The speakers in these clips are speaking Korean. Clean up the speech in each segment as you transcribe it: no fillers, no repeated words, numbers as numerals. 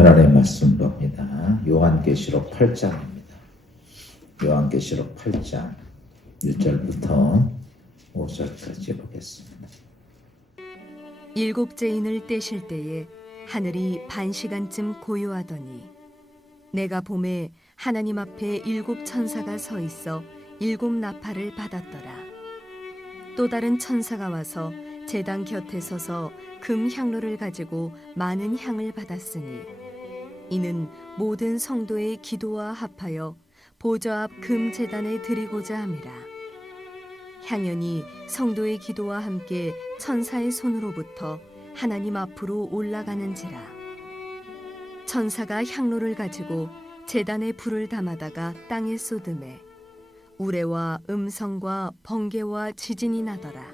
하나님의 말씀 봅니다. 요한계시록 8장입니다. 요한계시록 8장 1절부터 5절까지 보겠습니다. 일곱째 인을 떼실 때에 하늘이 반시간쯤 고요하더니 내가 봄에 하나님 앞에 일곱 천사가 서 있어 일곱 나팔을 받았더라. 또 다른 천사가 와서 제단 곁에 서서 금 향로를 가지고 많은 향을 받았으니 이는 모든 성도의 기도와 합하여 보좌 앞 금 제단에 드리고자 함이라. 향연이 성도의 기도와 함께 천사의 손으로부터 하나님 앞으로 올라가는지라. 천사가 향로를 가지고 제단에 불을 담아다가 땅에 쏟음에 우레와 음성과 번개와 지진이 나더라.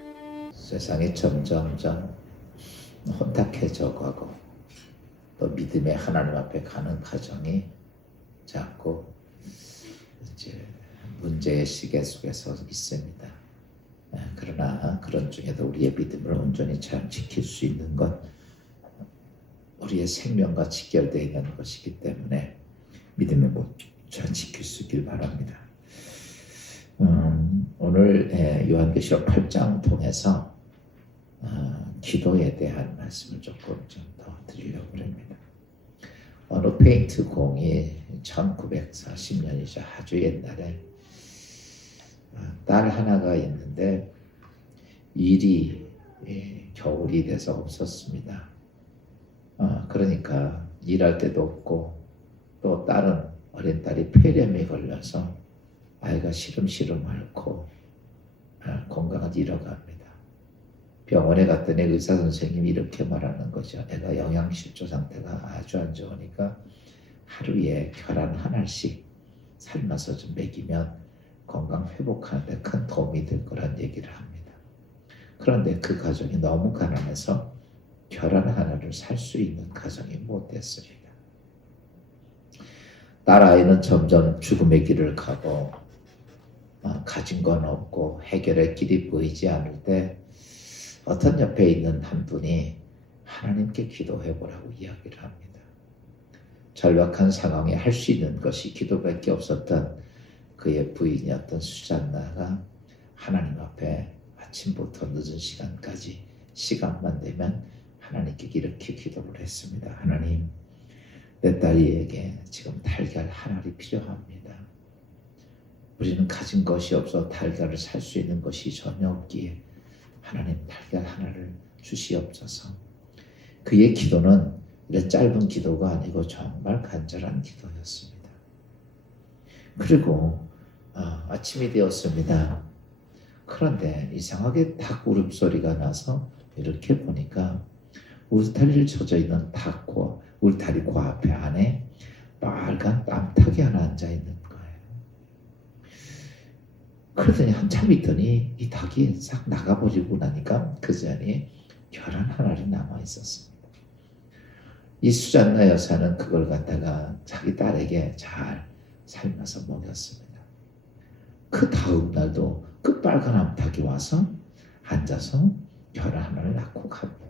세상이 점점점 혼탁해져 가고 또 믿음의 하나님 앞에 가는 과정이 자꾸 이제 문제의 시계 속에서 있습니다. 그러나 그런 중에도 우리의 믿음을 온전히 잘 지킬 수 있는 것, 우리의 생명과 직결되어 있는 것이기 때문에 믿음의 잘 지킬 수 있길 바랍니다. 오늘 요한계시록 8장 통해서 기도에 대한 말씀을 조금 좀 더 드리려고 합니다. 어느 페인트 공이 1940년이죠. 아주 옛날에 딸 하나가 있는데 일이 겨울이 돼서 없었습니다. 그러니까 일할 때도 없고 또 딸은 어린 딸이 폐렴에 걸려서 아이가 시름시름 앓고 건강을 잃어갑니다. 병원에 갔더니 의사 선생님이 이렇게 말하는 거죠. 애가 영양실조 상태가 아주 안 좋으니까 하루에 계란 한 알씩 삶아서 좀 먹이면 건강 회복하는데 큰 도움이 될 거란 얘기를 합니다. 그런데 그 가정이 너무 가난해서 계란 하나를 살 수 있는 가정이 못 됐습니다. 딸 아이는 점점 죽음의 길을 가고 가진 건 없고 해결의 길이 보이지 않을 때 어떤 옆에 있는 한 분이 하나님께 기도해 보라고 이야기를 합니다. 절박한 상황에 할 수 있는 것이 기도밖에 없었던 그의 부인이었던 수잔나가 하나님 앞에 아침부터 늦은 시간까지 시간만 되면 하나님께 이렇게 기도를 했습니다. 하나님, 내 딸이에게 지금 달걀 한 알이 필요합니다. 우리는 가진 것이 없어 달걀을 살 수 있는 것이 전혀 없기에 하나님 달걀 하나를 주시옵소서. 그의 기도는 이런 짧은 기도가 아니고 정말 간절한 기도였습니다. 그리고 아침이 되었습니다. 그런데 이상하게 닭 울음소리가 나서 이렇게 보니까 울타리를 젖어 있는 닭과 울타리 그 앞에 안에 빨간 땀탁이 하나 앉아 있는 거예요. 그러더니 한참 있더니 이 닭이 싹 나가버리고 나니까 그 자리에 계란 한 알이 남아 있었습니다. 이 수잔나 여사는 그걸 갖다가 자기 딸에게 잘 삶아서 먹였습니다. 그 다음 날도 그 빨간 암탉이 와서 앉아서 계란 하나를 낳고 갑니다.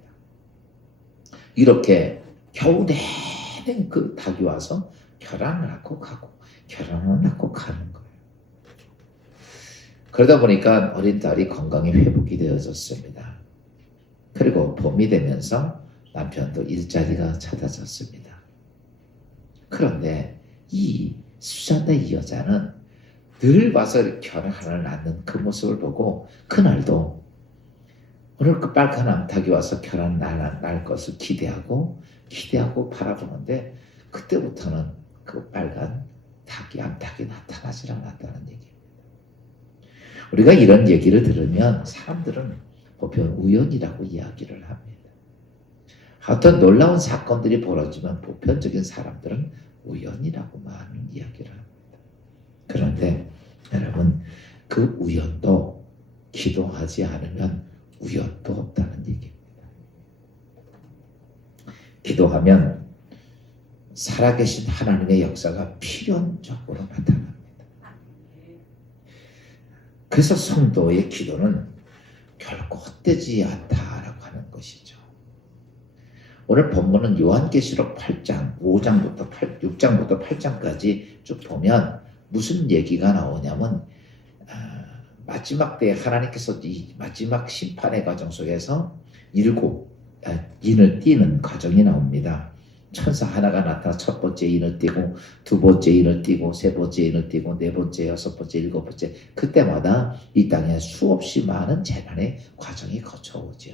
이렇게 겨우 내내 그 닭이 와서 계란을 낳고 가고 계란을 낳고 가는 거예요. 그러다 보니까 어린 딸이 건강이 회복이 되어졌습니다. 그리고 봄이 되면서 남편도 일자리가 찾아졌습니다. 그런데 이 수잔나 이 여자는 늘 와서 계란 하나를 낳는 그 모습을 보고 그날도 오늘 그 빨간 암탉이 와서 계란 낳을 것을 기대하고 바라보는데 그때부터는 그 빨간 암탉이 나타나질 않았다는 얘기입니다. 우리가 이런 얘기를 들으면 사람들은 보편 우연이라고 이야기를 합니다. 어떤 놀라운 사건들이 벌어지면 보편적인 사람들은 우연이라고 많은 이야기를 합니다. 그런데 여러분, 그 우연도 기도하지 않으면 우연도 없다는 얘기입니다. 기도하면 살아계신 하나님의 역사가 필연적으로 나타납니다. 그래서 성도의 기도는 결코 헛되지 않다라고 하는 것이죠. 오늘 본문은 요한계시록 8장, 5장부터 6장부터 8장까지 쭉 보면 무슨 얘기가 나오냐면 마지막 때에 하나님께서 이 마지막 심판의 과정 속에서 인을 띄는 과정이 나옵니다. 천사 하나가 나타나 첫 번째 인을 띄고 두 번째 인을 띄고 세 번째 인을 띄고 네 번째, 여섯 번째, 일곱 번째 그때마다 이 땅에 수없이 많은 재난의 과정이 거쳐오죠.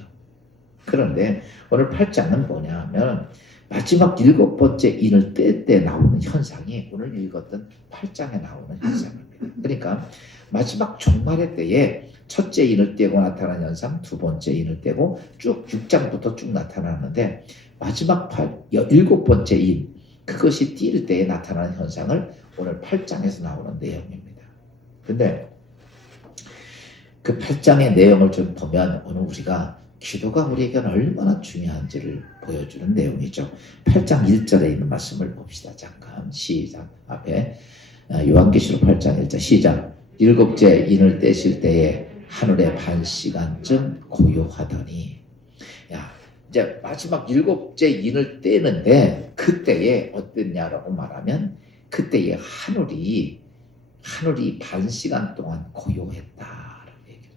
그런데 오늘 8장은 뭐냐 하면 마지막 일곱 번째 인을 뗄 때 나오는 현상이 오늘 읽었던 8장에 나오는 현상입니다. 그러니까 마지막 종말의 때에 첫째 인을 떼고 나타나는 현상, 두 번째 인을 떼고 쭉 6장부터 쭉 나타나는데 마지막 일곱 번째 인, 그것이 띌 때에 나타나는 현상을 오늘 8장에서 나오는 내용입니다. 근데 그 8장의 내용을 좀 보면 오늘 우리가 기도가 우리에게는 얼마나 중요한지를 보여주는 내용이죠. 8장 1절에 있는 말씀을 봅시다. 잠깐 시작. 앞에 요한계시록 8장 1절 시작. 일곱째 인을 떼실 때에 하늘의 반 시간쯤 고요하더니 이제 마지막 일곱째 인을 떼는데 그때에 어땠냐라고 말하면 그때에 하늘이 반 시간 동안 고요했다라고 얘기합니다.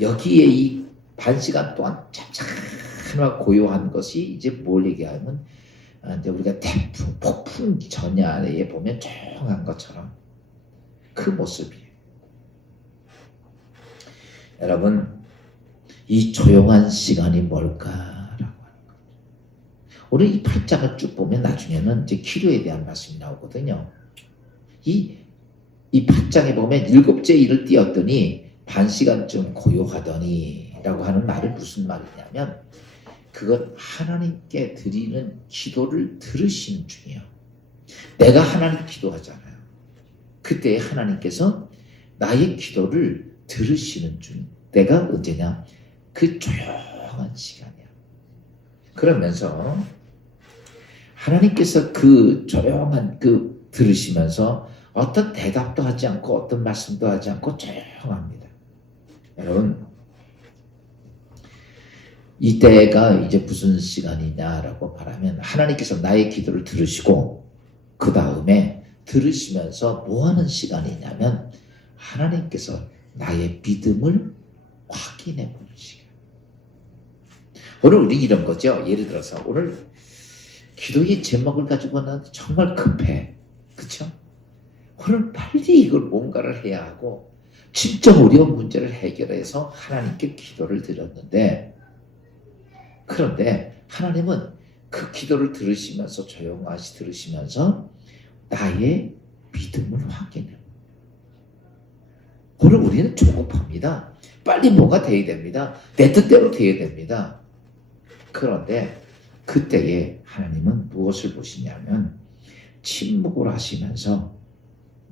여기에 이 반 시간 동안 잠잠하고 고요한 것이 이제 뭘 얘기하면 이제 우리가 태풍, 폭풍 전야에 보면 조용한 것처럼 그 모습이에요. 여러분, 이 조용한 시간이 뭘까라고 하는 거죠. 오늘 이 8장을 쭉 보면 나중에는 이제 기도에 대한 말씀이 나오거든요. 이 8장에 보면 일곱째 일을 띄었더니 반 시간쯤 고요하더니 라고 하는 말은 무슨 말이냐면 그건 하나님께 드리는 기도를 들으시는 중이에요. 내가 하나님 기도하잖아요. 그때 하나님께서 나의 기도를 들으시는 중. 때가 언제냐? 그 조용한 시간이야. 그러면서 하나님께서 그 조용한 들으시면서 어떤 대답도 하지 않고 어떤 말씀도 하지 않고 조용합니다. 여러분, 이때가 이제 무슨 시간이냐라고 말하면 하나님께서 나의 기도를 들으시고 그 다음에 들으시면서 뭐 하는 시간이냐면 하나님께서 나의 믿음을 확인해 보는 시간. 오늘 우리 이런 거죠. 예를 들어서 오늘 기도의 제목을 가지고는 정말 급해. 그렇죠? 오늘 빨리 이걸 뭔가를 해야 하고 진짜 어려운 문제를 해결해서 하나님께 기도를 드렸는데 그런데 하나님은 그 기도를 들으시면서 조용하시 들으시면서 나의 믿음을 확인해요. 오늘 우리는 조급합니다. 빨리 뭐가 돼야 됩니다. 내 뜻대로 돼야 됩니다. 그런데 그때에 하나님은 무엇을 보시냐면 침묵을 하시면서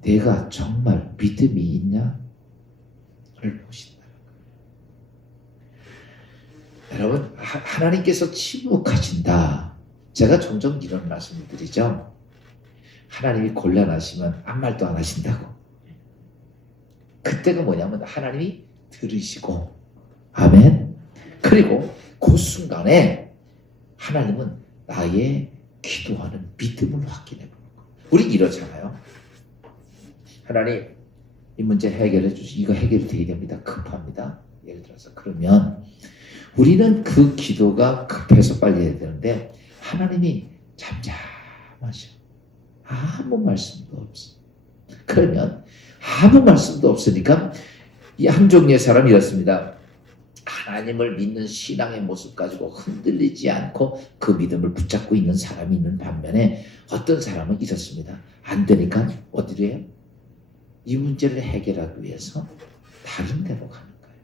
내가 정말 믿음이 있냐를 보신다. 여러분, 하나님께서 침묵하신다. 제가 종종 이런 말씀을 드리죠. 하나님이 곤란하시면 아무 말도 안 하신다고. 그때가 뭐냐면 하나님이 들으시고 아멘. 그리고 그 순간에 하나님은 나의 기도하는 믿음을 확인해 보는 거예요. 우리 이러잖아요. 하나님 이 문제 해결해 주시. 이거 해결이 돼야 됩니다. 급합니다. 예를 들어서 그러면 우리는 그 기도가 급해서 빨리 해야 되는데 하나님이 잠잠하셔. 아무 말씀도 없어. 그러면 아무 말씀도 없으니까 이 한 종류의 사람이 이렇습니다. 하나님을 믿는 신앙의 모습 가지고 흔들리지 않고 그 믿음을 붙잡고 있는 사람이 있는 반면에 어떤 사람은 이렇습니다. 안 되니까 어디로 해요? 이 문제를 해결하기 위해서 다른 데로 가는 거예요.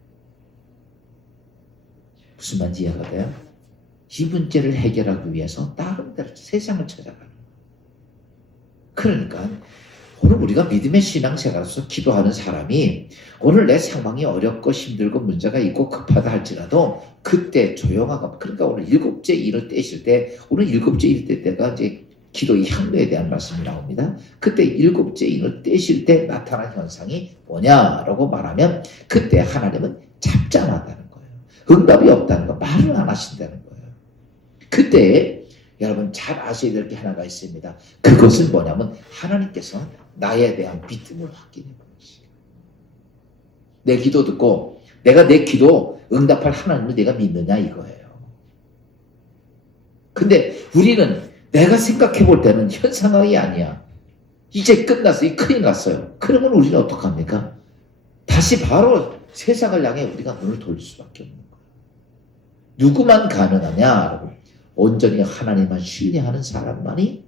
무슨 말인지 이해가 돼요? 이 문제를 해결하기 위해서 다른 데로 세상을 찾아가는 거예요. 그러니까 오늘 우리가 믿음의 신앙생활에서 기도하는 사람이 오늘 내 상황이 어렵고 힘들고 문제가 있고 급하다 할지라도 그때 조용하고 그러니까 오늘 일곱째 일을 떼실 때 오늘 일곱째 일 뗄 때가 이제 기도의 향로에 대한 말씀이 나옵니다. 그때 일곱째 인을 떼실 때 나타난 현상이 뭐냐라고 말하면 그때 하나님은 잠잠하다는 거예요. 응답이 없다는 거, 말을 안 하신다는 거예요. 그때 여러분 잘 아셔야 될 게 하나가 있습니다. 그것은 뭐냐면 하나님께서 나에 대한 믿음을 확인해 보는 시간. 내 기도 듣고 내가 내 기도 응답할 하나님을 내가 믿느냐 이거예요. 근데 우리는 내가 생각해 볼 때는 현 상황이 아니야. 이제 끝났어요. 큰일 났어요. 그러면 우리는 어떡합니까? 다시 바로 세상을 향해 우리가 눈을 돌릴 수밖에 없는 거예요. 누구만 가능하냐? 여러분. 온전히 하나님만 신뢰하는 사람만이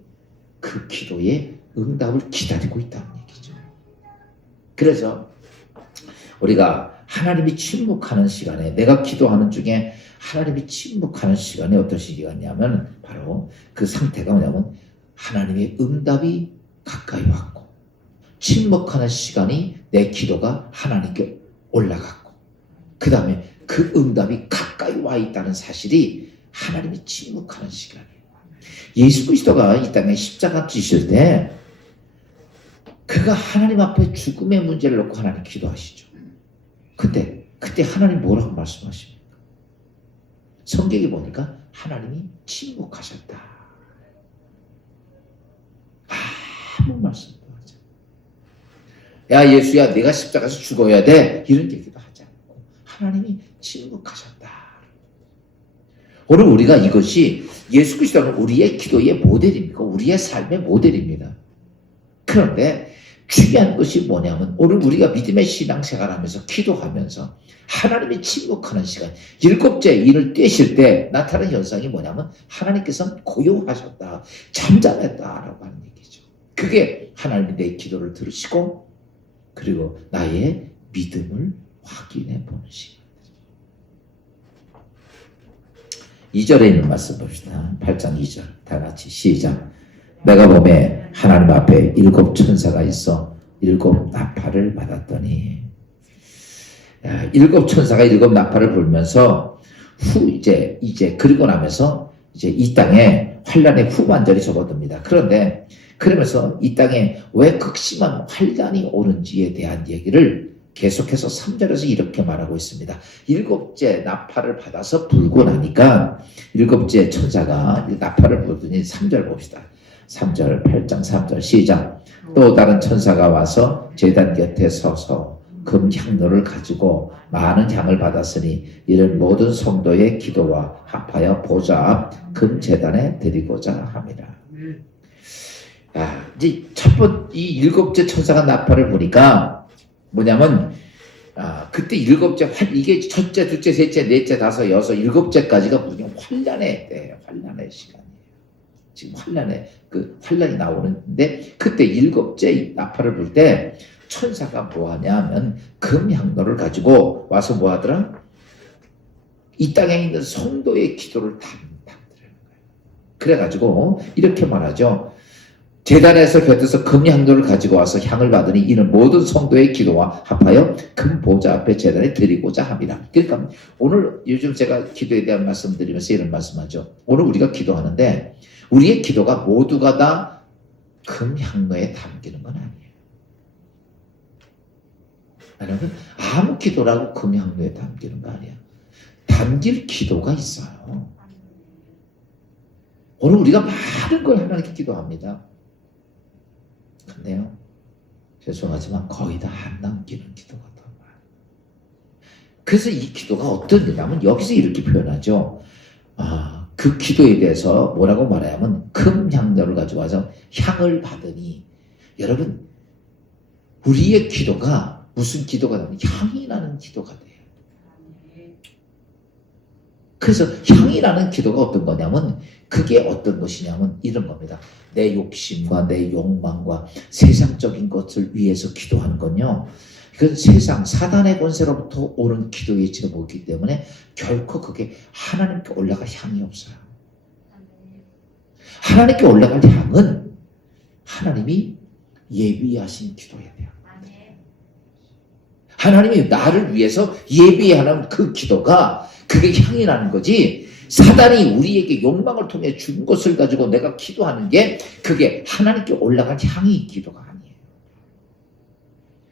그 기도의 응답을 기다리고 있다는 얘기죠. 그래서 우리가 하나님이 침묵하는 시간에, 내가 기도하는 중에 하나님이 침묵하는 시간에 어떤 시기였냐면 바로 그 상태가 뭐냐면 하나님의 응답이 가까이 왔고 침묵하는 시간이 내 기도가 하나님께 올라갔고 그 다음에 그 응답이 가까이 와 있다는 사실이 하나님이 침묵하는 시간이에요. 예수 그리스도가 이 땅에 십자가 지실 때 그가 하나님 앞에 죽음의 문제를 놓고 하나님 기도하시죠. 그때 하나님 뭐라고 말씀하십니까? 성경에 보니까 하나님이 침묵하셨다. 아무 말씀도 하지 않고, 야 예수야 네가 십자가에서 죽어야 돼, 이런 얘기도 하지 않고 하나님이 침묵하셨다. 오늘 우리가 이것이 예수 그리스도는 우리의 기도의 모델입니까? 우리의 삶의 모델입니다. 그런데 중요한 것이 뭐냐면 오늘 우리가 믿음의 신앙생활하면서 기도하면서 하나님이 침묵하는 시간, 일곱째 일을 떼실 때 나타나는 현상이 뭐냐면 하나님께서는 고요하셨다, 잠잠했다라고 하는 얘기죠. 그게 하나님이 내 기도를 들으시고 그리고 나의 믿음을 확인해 보는 시간. 2절에 있는 말씀 봅시다. 8장 2절 다 같이 시작. 내가 보매 하나님 앞에 7 천사가 있어 7 나팔을 받았더니, 7 천사가 7 나팔을 불면서 이제 그리고 나면서 이제 이 땅에 환란의 후반절이 접어듭니다. 그런데 그러면서 이 땅에 왜 극심한 환란이 오는지에 대한 얘기를 계속해서 3절에서 이렇게 말하고 있습니다. 7째 나팔을 받아서 불고 나니까 7째 천사가 나팔을 불더니 3절 봅시다. 3절 8장 3절 시작. 또 다른 천사가 와서 제단 곁에 서서 금향로를 가지고 많은 향을 받았으니 이런 모든 성도의 기도와 합하여 보좌 앞 금제단에 드리고자 함이라. 이제 이 7째 천사가 나팔을 부니까 뭐냐면 그때 7째 이게 첫째, 둘째, 셋째, 넷째, 다섯, 여섯, 7째까지가 무슨 환란의 때예요. 환란의 시간이에요. 지금 환란이 나오는데 그때 7째 나팔을 불 때 천사가 뭐 하냐면 금향로를 가지고 와서 뭐 하더라? 이 땅에 있는 성도의 기도를 담드리는 거예요. 그래가지고 이렇게 말하죠. 제단에서 곁에서 금향로를 가지고 와서 향을 받으니 이는 모든 성도의 기도와 합하여 금 보좌 앞에 제단에 드리고자 합니다. 그러니까 오늘 요즘 제가 기도에 대한 말씀 드리면서 이런 말씀하죠. 오늘 우리가 기도하는데 우리의 기도가 모두가 다 금향로에 담기는 건 아니에요. 여러분, 아무 기도라고 금향로에 담기는 거 아니에요. 담길 기도가 있어요. 오늘 우리가 많은 걸 하나님께 기도합니다. 근데요, 죄송하지만 거의 다 안 남기는 기도가 더 많아요. 그래서 이 기도가 어떤 거냐면 여기서 이렇게 표현하죠. 그 기도에 대해서 뭐라고 말하냐면 금향로를 가지고 와서 향을 받으니, 여러분 우리의 기도가 무슨 기도가 나면 향이 나는 기도가 돼요. 그래서 향이 나는 기도가 어떤 거냐면 그게 어떤 것이냐면 이런 겁니다. 내 욕심과 내 욕망과 세상적인 것을 위해서 기도하는 건요, 그 세상 사단의 권세로부터 오는 기도의 제목이기 때문에 결코 그게 하나님께 올라갈 향이 없어요. 하나님께 올라갈 향은 하나님이 예비하신 기도해야 돼요. 하나님이 나를 위해서 예비하는 그 기도가 그게 향이 나는 거지, 사단이 우리에게 욕망을 통해 준 것을 가지고 내가 기도하는 게 그게 하나님께 올라갈 향이 기도가 아니에요.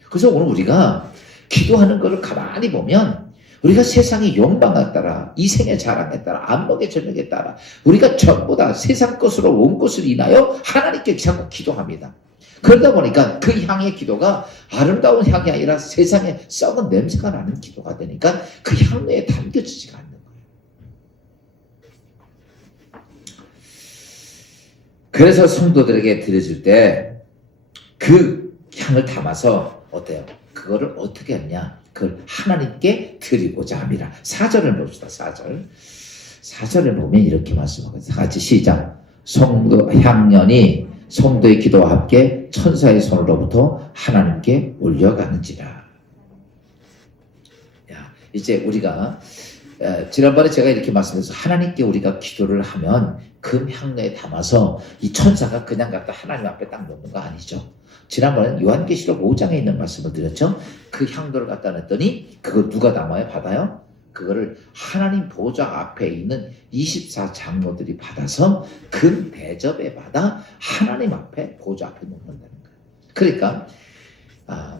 그래서 오늘 우리가 기도하는 것을 가만히 보면 우리가 세상의 욕망에 따라, 이생의 자랑에 따라, 안목의 저녁에 따라 우리가 전부 다 세상 것으로 온 것을 인하여 하나님께 자꾸 기도합니다. 그러다 보니까 그 향의 기도가 아름다운 향이 아니라 세상에 썩은 냄새가 나는 기도가 되니까 그 향내에 담겨지지가 않는 거예요. 그래서 성도들에게 드려질 때 그 향을 담아서 어때요? 그거를 어떻게 했냐? 그걸 하나님께 드리고자 합니다. 4절을 봅시다. 4절. 4절을 보면 이렇게 말씀하거든요. 같이 시작. 성도 향연이 성도의 기도와 함께 천사의 손으로부터 하나님께 올려가는지라. 야, 이제 우리가 지난번에 제가 이렇게 말씀드려서 하나님께 우리가 기도를 하면 금 향내에 담아서 이 천사가 그냥 갖다 하나님 앞에 딱 놓는 거 아니죠. 지난번에는 요한계시록 5장에 있는 말씀을 드렸죠. 그 향도를 갖다 냈더니 그거 누가 담아요? 받아요? 그거를 하나님 보좌 앞에 있는 24장로들이 받아서 금 대접에 받아 하나님 앞에 보좌 앞에 놓는다는 거예요. 그러니까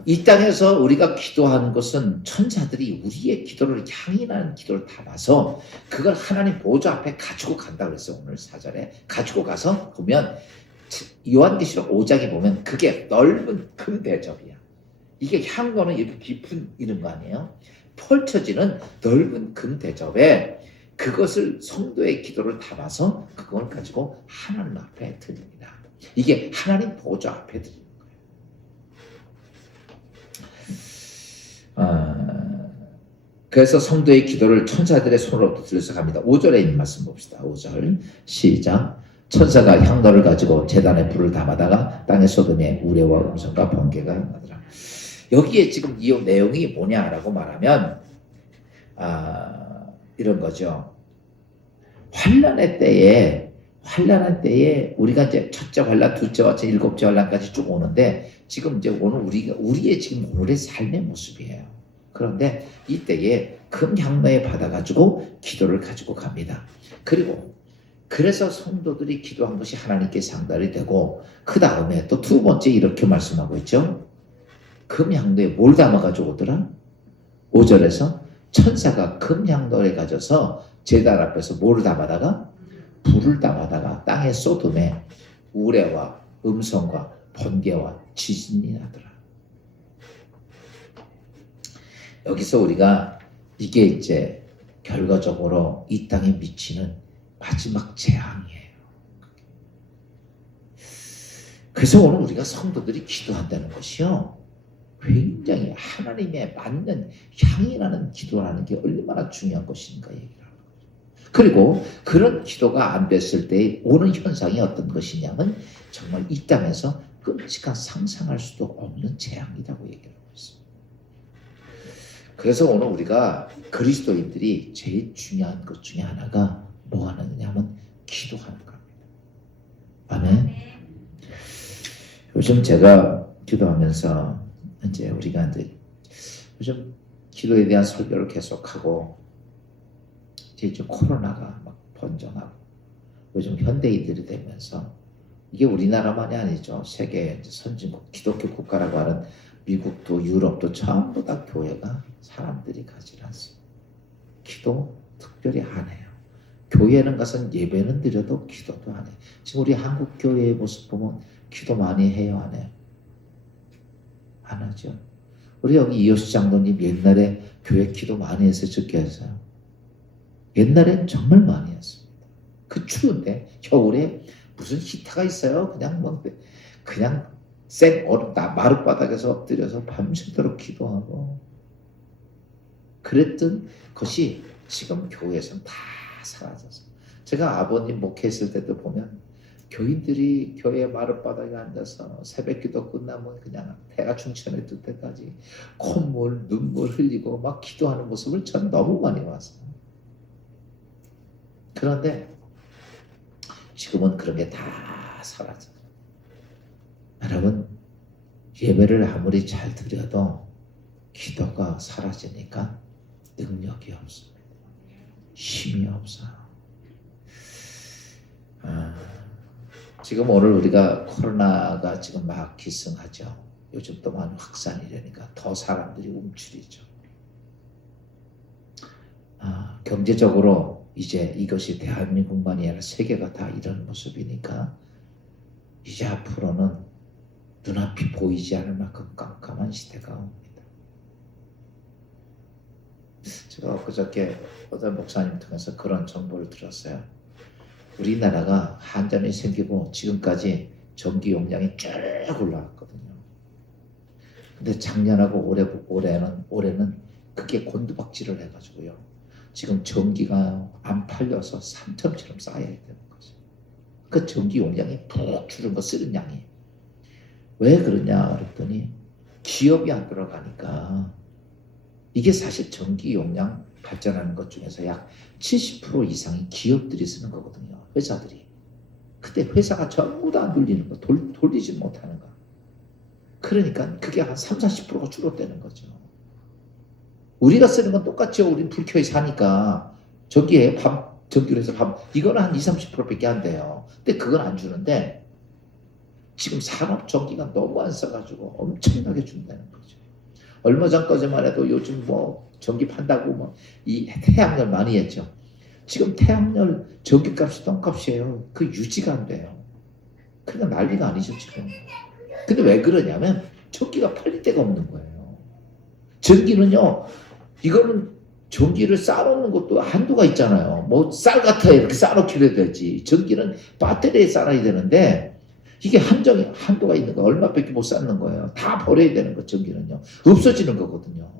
이 땅에서 우리가 기도하는 것은 천사들이 우리의 기도를 향이 나는 기도를 담아서 그걸 하나님 보좌 앞에 가지고 간다 그랬어요. 오늘 4절에 가지고 가서 보면 요한계시록 5장에 보면 그게 넓은 금 대접이야. 이게 향로는 이렇게 깊은 이런 거 아니에요? 펼쳐지는 넓은 금 대접에 그것을 성도의 기도를 담아서 그걸 가지고 하나님 앞에 드립니다. 이게 하나님 보좌 앞에 드립니다. 그래서 성도의 기도를 천사들의 손으로부터 들려서 갑니다. 5절에 있는 말씀 봅시다. 5절 시작. 천사가 향로를 가지고 제단에 불을 담아다가 땅에 쏟음에 우레와 음성과 번개가 나더라. 여기에 지금 이 내용이 뭐냐라고 말하면 이런 거죠. 환난의 때에 우리가 이제 첫째 환난, 둘째 환난, 일곱째 환난까지 쭉 오는데 지금 이제 오늘 우리의 지금 오늘의 삶의 모습이에요. 그런데 이때에 금 향로에 받아가지고 기도를 가지고 갑니다. 그래서 성도들이 기도한 것이 하나님께 상달이 되고 그 다음에 또 두 번째 이렇게 말씀하고 있죠. 금 향로에 뭘 담아가지고 오더라? 5절에서 천사가 금 향로에 가져서 제단 앞에서 뭐를 담아다가? 불을 담아다가 땅에 쏟음에 우레와 음성과 번개와 지진이 나더라. 여기서 우리가 이게 이제 결과적으로 이 땅에 미치는 마지막 재앙이에요. 그래서 오늘 우리가 성도들이 기도한다는 것이요. 굉장히 하나님에 맞는 향이 나는 기도라는 게 얼마나 중요한 것인가 얘기를 하는 거죠. 그리고 그런 기도가 안 됐을 때 오는 현상이 어떤 것이냐면 정말 이 땅에서 끔찍한 상상할 수도 없는 재앙이라고 얘기를 하고 있습니다. 그래서 오늘 우리가 그리스도인들이 제일 중요한 것 중에 하나가 뭐 하느냐면 기도하는 겁니다. 아멘. 요즘 제가 기도하면서 이제 우리가 이제 요즘 기도에 대한 설교를 계속하고 이제 좀 코로나가 막 번져나고 요즘 현대인들이 되면서 이게 우리나라만이 아니죠. 세계 선진국 기독교 국가라고 하는 미국도 유럽도 전부 다 교회가 사람들이 가지 않습니다. 기도 특별히 안 해요. 교회는 가서 예배는 드려도 기도도 안 해요. 지금 우리 한국 교회의 모습 보면 기도 많이 해요, 안 해요? 안 하죠. 우리 여기 이효수 장로님 옛날에 교회 기도 많이 해서 적게 했어요. 옛날엔 정말 많이 했습니다. 그 추운데 겨울에 무슨 히터가 있어요? 그냥 생 얼음 마룻바닥에서 엎드려서 밤새도록 기도하고 그랬던 것이 지금 교회에서는 다 사라졌어요. 제가 아버님 목회했을 때도 보면 교인들이 교회 마룻바닥에 앉아서 새벽기도 끝나면 그냥 태가 충천했을 때까지 콧물, 눈물 흘리고 막 기도하는 모습을 전 너무 많이 봤어요. 그런데 지금은 그런 게 다 사라져요. 여러분, 예배를 아무리 잘 드려도 기도가 사라지니까 능력이 없습니다. 힘이 없어요. 지금 오늘 우리가 코로나가 지금 막 기승하죠. 요즘 또 많은 확산이 되니까 더 사람들이 움츠리죠. 경제적으로 이제 이것이 대한민국만이 아니라 세계가 다 이런 모습이니까 이제 앞으로는 눈앞이 보이지 않을 만큼 깜깜한 시대가 옵니다. 제가 그저께 어떤 목사님 통해서 그런 정보를 들었어요. 우리나라가 한전이 생기고 지금까지 전기 용량이 쭉 올라왔거든요. 근데 작년하고 올해는 그게 곤두박질을 해가지고요. 지금 전기가 안 팔려서 산처럼 쌓여야 되는 거죠. 그 전기 용량이 푹 줄은 거 쓰는 양이. 왜 그러냐 그랬더니 기업이 안 들어가니까 이게 사실 전기 용량 발전하는 것 중에서 약 70% 이상이 기업들이 쓰는 거거든요. 회사들이. 근데 회사가 전부 다 안 돌리는 거, 돌리지 못하는 거. 그러니까 그게 한 30-40%가 줄어드는 거죠. 우리가 쓰는 건 똑같죠. 우린 불 켜에 사니까 전기로 해서 이거는 한 20-30%밖에 안 돼요. 근데 그건 안 주는데 지금 산업 전기가 너무 안 써가지고 엄청나게 준다는 거죠. 얼마 전까지만 해도 요즘 뭐 전기 판다고 뭐 이 태양열 많이 했죠. 지금 태양열 전기값이 똥값이에요. 그 유지가 안 돼요. 그러니까 난리가 아니죠 지금. 근데 왜 그러냐면 전기가 팔릴 데가 없는 거예요. 전기는요, 이거는 전기를 쌓아놓는 것도 한도가 있잖아요. 뭐 쌀 같아 이렇게 쌓아놓기로 되지. 전기는 배터리에 쌓아야 되는데 이게 한도가 있는 거 얼마밖에 못 쌓는 거예요. 다 버려야 되는 거 전기는요. 없어지는 거거든요.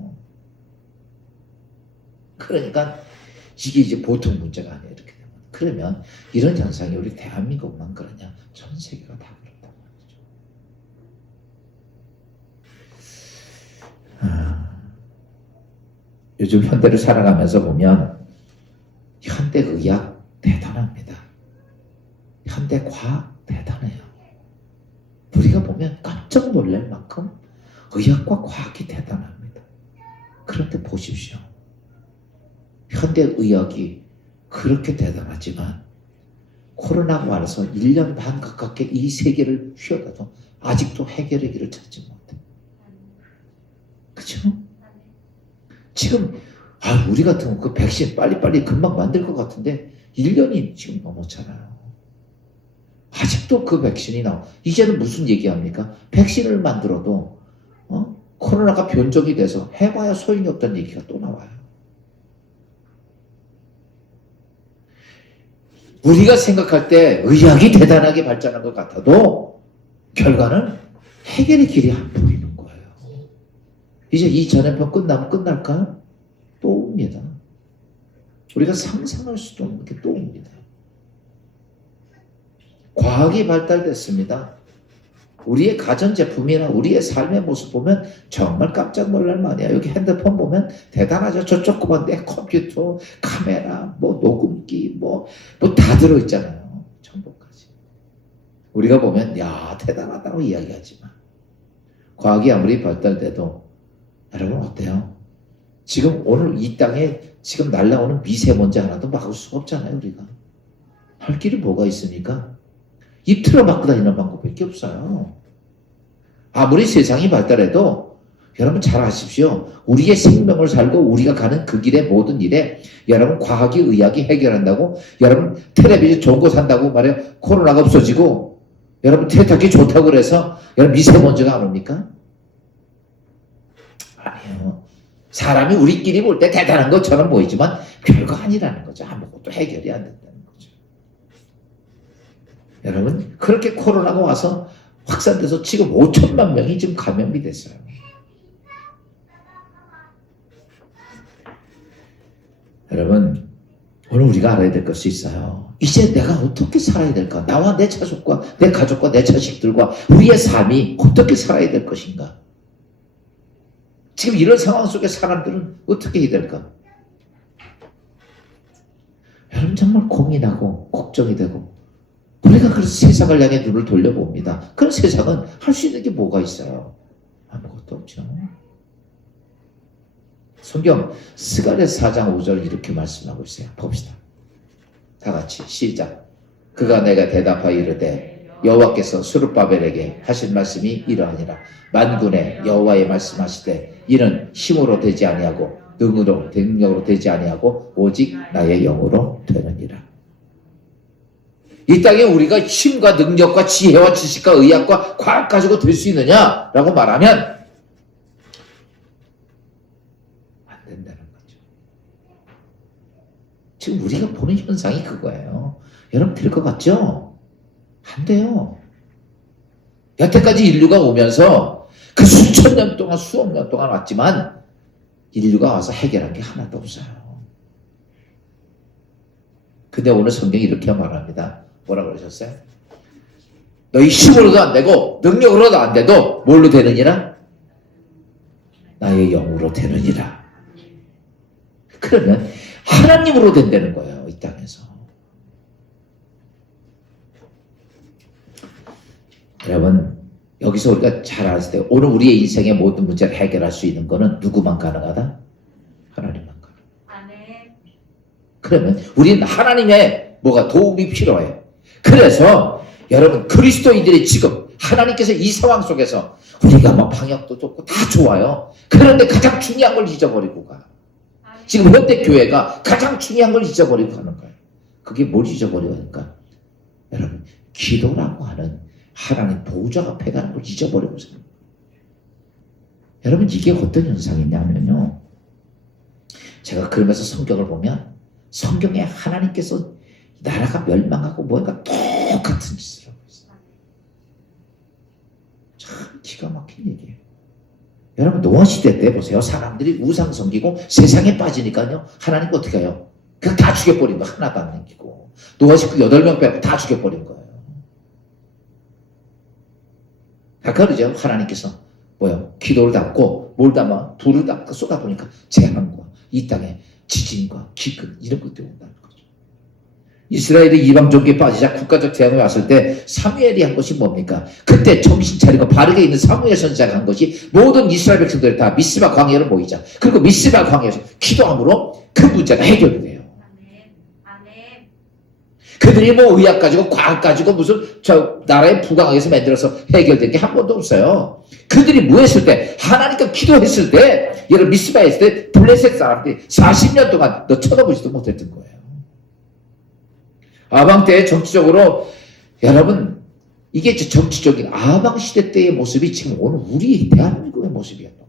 그러니까 이게 이제 보통 문제가 아니에요. 이렇게 되면. 그러면 이런 현상이 우리 대한민국만 그러냐? 전 세계가 다 그렇단 말이죠. 요즘 현대를 살아가면서 보면 현대의학 대단합니다. 현대과학 대단해요. 우리가 보면 깜짝 놀랄 만큼 의학과 과학이 대단합니다. 그런데 보십시오. 현대의학이 그렇게 대단하지만 코로나가 와서 1년 반 가깝게 이 세계를 휘어가도 아직도 해결의 길을 찾지 못해. 그렇죠? 지금 우리 같으면 그 백신 빨리빨리 금방 만들 것 같은데 1년이 지금 넘었잖아요. 아직도 그 백신이 이제는 무슨 얘기합니까? 백신을 만들어도 코로나가 변종이 돼서 해봐야 소용이 없다는 얘기가 또 나와요. 우리가 생각할 때 의학이 대단하게 발전한 것 같아도 결과는 해결의 길이 안 보이는 거예요. 이제 이 전염병 끝나면 끝날까요? 또 옵니다. 우리가 상상할 수도 없는 게 또 옵니다. 과학이 발달됐습니다. 우리의 가전제품이나 우리의 삶의 모습 보면 정말 깜짝 놀랄 만이야. 여기 핸드폰 보면 대단하죠. 저 조그만 내 컴퓨터, 카메라, 뭐 녹음기, 뭐 다 들어있잖아요. 정보까지. 우리가 보면 야 대단하다고 이야기하지만 과학이 아무리 발달돼도 여러분 어때요? 지금 오늘 이 땅에 지금 날아오는 미세먼지 하나도 막을 수가 없잖아요. 우리가. 할 길이 뭐가 있습니까? 입 틀어 막고 다니는 방법밖에 없어요. 아무리 세상이 발달해도 여러분 잘 아십시오. 우리의 생명을 살고 우리가 가는 그 길의 모든 일에 여러분 과학이 의학이 해결한다고 여러분 텔레비전 좋은 거 산다고 말해요. 코로나가 없어지고 여러분 세탁기 좋다고 그래서 여러분 미세먼지가 안 옵니까? 아니에요. 사람이 우리끼리 볼 때 대단한 것처럼 보이지만 별거 아니라는 거죠. 아무것도 해결이 안 된다는 거죠. 여러분 그렇게 코로나가 와서 확산돼서 지금 5천만 명이 지금 감염이 됐어요. 여러분 오늘 우리가 알아야 될 것이 있어요. 이제 내가 어떻게 살아야 될까? 나와 내 자식과 내 가족과 내 자식들과 우리의 삶이 어떻게 살아야 될 것인가? 지금 이런 상황 속에 사람들은 어떻게 해야 될까? 여러분 정말 고민하고 걱정이 되고 우리가 그래서 세상을 향해 눈을 돌려봅니다. 그런 세상은 할 수 있는 게 뭐가 있어요? 아무것도 없죠. 성경 스가랴서 4장 5절 이렇게 말씀하고 있어요. 봅시다. 다 같이 시작. 그가 내가 대답하여 이르되 여호와께서 스룹바벨에게 하신 말씀이 이러하니라. 만군의 여호와의 말씀하시되 이는 힘으로 되지 아니하고 능력으로 되지 아니하고 오직 나의 영으로 되느니라. 이 땅에 우리가 힘과 능력과 지혜와 지식과 의학과 과학 가지고 될 수 있느냐라고 말하면 안 된다는 거죠. 지금 우리가 보는 현상이 그거예요. 여러분 될 것 같죠? 안 돼요. 여태까지 인류가 오면서 그 수천 년 동안 수억 년 동안 왔지만 인류가 와서 해결한 게 하나도 없어요. 근데 오늘 성경이 이렇게 말합니다. 뭐라 그러셨어요? 너희 힘으로도 안 되고 능력으로도 안 돼도 뭘로 되느니라? 나의 영으로 되느니라. 그러면 하나님으로 된다는 거예요. 이 땅에서. 여러분 여기서 우리가 잘 알았을 때 오늘 우리의 인생의 모든 문제를 해결할 수 있는 것은 누구만 가능하다? 하나님만 가능하다. 그러면 우리는 하나님의 뭐가 도움이 필요해요. 그래서 여러분 그리스도인들이 지금 하나님께서 이 상황 속에서 우리가 뭐 방역도 좋고 다 좋아요. 그런데 가장 중요한 걸 잊어버리고 가. 지금 현대 교회가 가장 중요한 걸 잊어버리고 가는 거예요. 그게 뭘 잊어버리고 하니까 여러분 기도라고 하는 하나님 보좌 앞에 가는 걸 잊어버리고 사는 거예요. 여러분 이게 어떤 현상이냐면요. 제가 그러면서 성경을 보면 성경에 하나님께서 나라가 멸망하고 뭔가 똑같은 짓을 하고 있어요. 참 기가 막힌 얘기예요. 여러분 노아 시대 때 보세요. 사람들이 우상 섬기고 세상에 빠지니까요. 하나님 어떻게 해요? 그냥 다 죽여버린 거 하나도 안 남기고 노아 식구 8명 빼고 다 죽여버린 거예요. 아까 그러죠. 하나님께서 뭐요? 기도를 담고 뭘 담아? 불을 담고 쏟아보니까 재앙과 이 땅에 지진과 기근 이런 것들이 온다는 거죠. 이스라엘이 이방 종교에 빠지자 국가적 재앙이 왔을 때 사무엘이 한 것이 뭡니까? 그때 정신 차리고 바르게 있는 사무엘 선지자가 한 것이 모든 이스라엘 백성들이 다 미스바 광야로 모이자. 그리고 미스바 광야에서 기도함으로 그 문제가 해결이 돼요. 그들이 뭐 의학 가지고 과학 가지고 무슨 저 나라의 부강하게서 만들어서 해결된 게 한 번도 없어요. 그들이 뭐 했을 때 하나님께 기도했을 때 예를 미스바에 있을 때 블레셋 사람들이 40년 동안 너 쳐다보지도 못했던 거예요. 아방 때 정치적으로 여러분 이게 정치적인 아방 시대 때의 모습이 지금 오늘 우리 대한민국의 모습이었던 것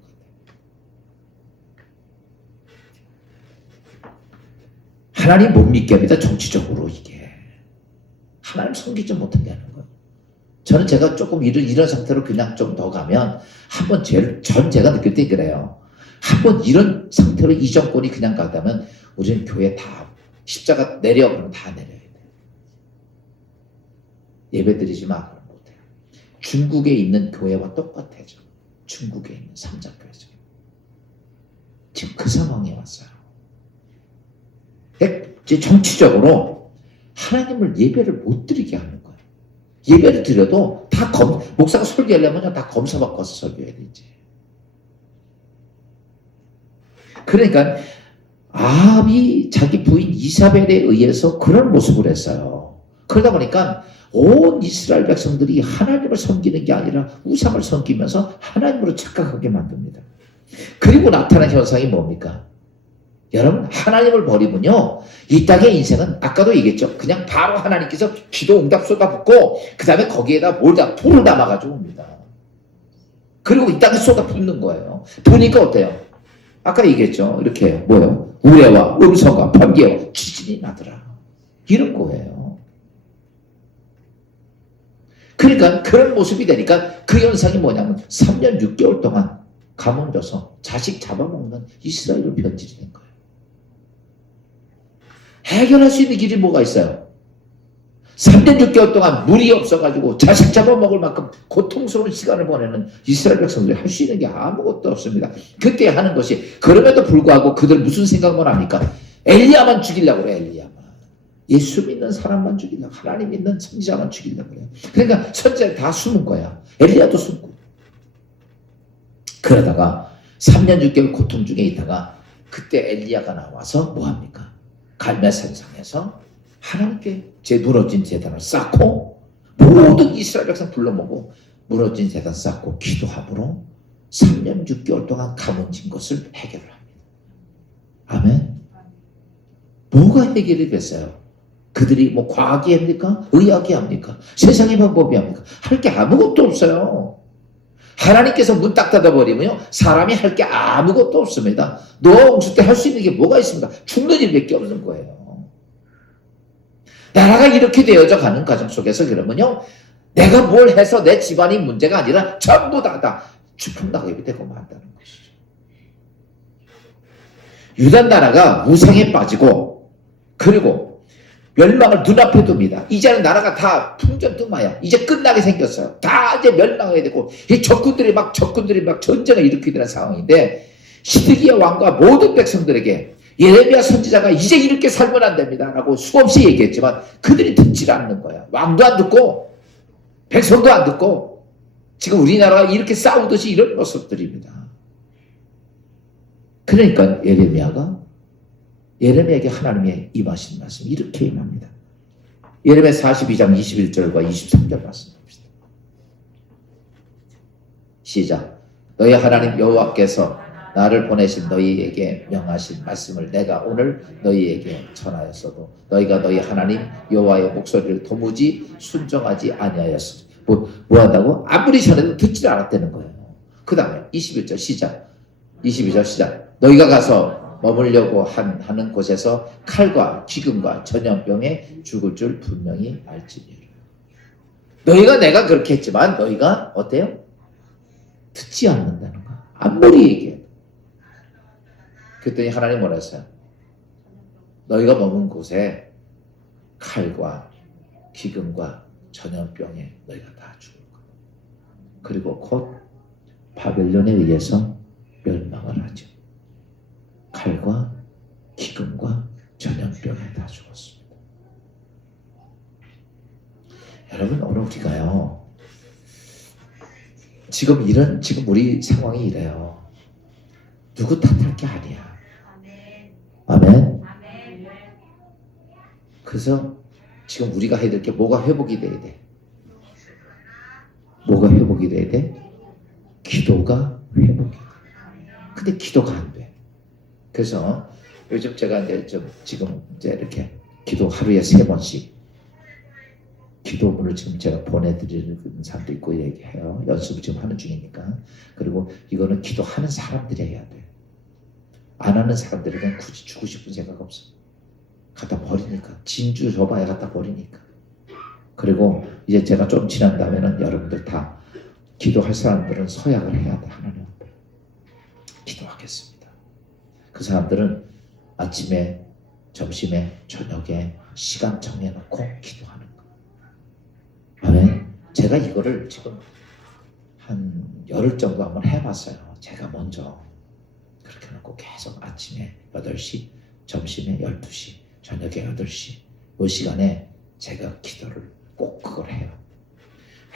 같아요. 하나님 못 믿게 합니다. 정치적으로 이게. 하나님 섬기지 못하게 하는 거예요. 저는 제가 조금 이런 상태로 그냥 좀 더 가면 한번 제가 느낄 때 그래요. 한번 이런 상태로 이 정권이 그냥 가다면 우리는 교회 다 십자가 내려 그러면 다 내려야 돼요. 예배 드리지 마 그러면 못해요. 중국에 있는 교회와 똑같아요. 중국에 있는 삼자교회죠. 지금 그 상황에 왔어요. 정치적으로 하나님을 예배를 못 드리게 하는 거예요. 예배를 드려도 다 목사가 설교하려면 다 검사 받고 와서 설교해야 되지. 그러니까 아합이 자기 부인 이사벨에 의해서 그런 모습을 했어요. 그러다 보니까 온 이스라엘 백성들이 하나님을 섬기는 게 아니라 우상을 섬기면서 하나님으로 착각하게 만듭니다. 그리고 나타난 현상이 뭡니까? 여러분 하나님을 버리면요 이 땅의 인생은 아까도 얘기했죠. 그냥 바로 하나님께서 기도 응답 쏟아붓고 그 다음에 거기에다 불을 담아가지고 옵니다. 그리고 이 땅에 쏟아붓는 거예요. 보니까 어때요? 아까 얘기했죠. 이렇게 뭐요? 우레와 음성과 번개와 지진이 나더라. 이런 거예요. 그러니까 그런 모습이 되니까 그 현상이 뭐냐면 3년 6개월 동안 가뭄 져서 자식 잡아먹는 이스라엘로 변질이 된 거예요. 해결할 수 있는 길이 뭐가 있어요? 3년 6개월 동안 물이 없어가지고 자식 잡아먹을 만큼 고통스러운 시간을 보내는 이스라엘 백성들이 할 수 있는 게 아무것도 없습니다. 그때 하는 것이 그럼에도 불구하고 그들 무슨 생각만 합니까? 엘리야만 죽이려고 그래요. 엘리야만. 예수 믿는 사람만 죽이려고 하나님 믿는 선지자만 죽이려고 그래요. 그러니까 선지자를 다 숨은 거야. 엘리야도 숨고. 그러다가 3년 6개월 고통 중에 있다가 그때 엘리야가 나와서 뭐합니까? 갈멜산상에서 하나님께 무너진 제단을 쌓고 모든 이스라엘 백성 불러모고 무너진 제단 쌓고 기도함으로 3년 6개월 동안 가뭄진 것을 해결을 합니다. 아멘. 뭐가 해결이 됐어요? 그들이 뭐 과학이 합니까? 의학이 합니까? 세상의 방법이 합니까? 할 게 아무것도 없어요. 하나님께서 문 딱 닫아버리면요, 사람이 할 게 아무것도 없습니다. 노아 홍수 때 할 수 있는 게 뭐가 있습니까? 죽는 일밖에 없는 거예요. 나라가 이렇게 되어져 가는 과정 속에서 그러면요, 내가 뭘 해서 내 집안이 문제가 아니라 전부 다 주풍나게 되고 만다는 것이죠. 유다 나라가 우상에 빠지고, 그리고 멸망을 눈앞에 둡니다. 이제는 나라가 다 풍전등마야. 이제 끝나게 생겼어요. 다 이제 멸망하게 되고, 이 적군들이 막 전쟁을 일으키게 되는 상황인데, 시드기야 왕과 모든 백성들에게 예레미야 선지자가 이제 이렇게 살면 안 됩니다 라고 수없이 얘기했지만 그들이 듣질 않는 거야. 왕도 안 듣고 백성도 안 듣고 지금 우리나라가 이렇게 싸우듯이 이런 모습들입니다. 그러니까 예레미야에게 하나님의 임하신 말씀 이렇게 임합니다. 예레미야 42장 21절과 23절 말씀합니다. 시작. 너희 하나님 여호와께서 나를 보내신 너희에게 명하신 말씀을 내가 오늘 너희에게 전하였어도 너희가 너희 하나님 여호와의 목소리를 도무지 순종하지 아니하였으니 뭐 한다고? 아무리 전해도 듣지 않았다는 거예요. 그 다음에 21절 시작. 22절 시작. 너희가 가서 머물려고 하는 곳에서 칼과 기근과 전염병에 죽을 줄 분명히 알지니라. 너희가 내가 그렇게 했지만 너희가 어때요? 듣지 않는다는 거야. 아무리 얘기해. 그랬더니 하나님 뭐라 했어요? 너희가 머문 곳에 칼과 기근과 전염병에 너희가 다 죽을 거야. 그리고 곧 바벨론에 의해서 멸망을 하죠. 칼과 기근과 전염병에 다 죽었습니다. 여러분 오늘 우리가요 지금 우리 상황이 이래요. 누구 탓할 게 아니야. 아멘. 그래서 지금 우리가 해야 될 게 뭐가 회복이 돼야 돼? 뭐가 회복이 돼야 돼? 기도가 회복이 돼. 근데 기도가 안 돼. 그래서 요즘 제가 이제 지금 이렇게 기도 하루에 3번씩 기도문을 지금 제가 보내드리는 사람도 있고 얘기해요. 연습을 지금 하는 중이니까. 그리고 이거는 기도하는 사람들이 해야 돼. 안 하는 사람들에겐 굳이 주고 싶은 생각 없어. 갖다 버리니까. 진주 줘봐야 갖다 버리니까. 그리고 이제 제가 좀 지난 다음에는 여러분들 다 기도할 사람들은 서약을 해야 돼. 하나님 앞에. 기도하겠습니다. 그 사람들은 아침에, 점심에, 저녁에 시간 정해놓고 기도하는 거. 아멘. 제가 이거를 지금 한 열흘 정도 한번 해봤어요. 제가 먼저 그렇게 해놓고 계속 아침에 8시, 점심에 12시, 저녁에 8시 그 시간에 제가 기도를 꼭 그걸 해요.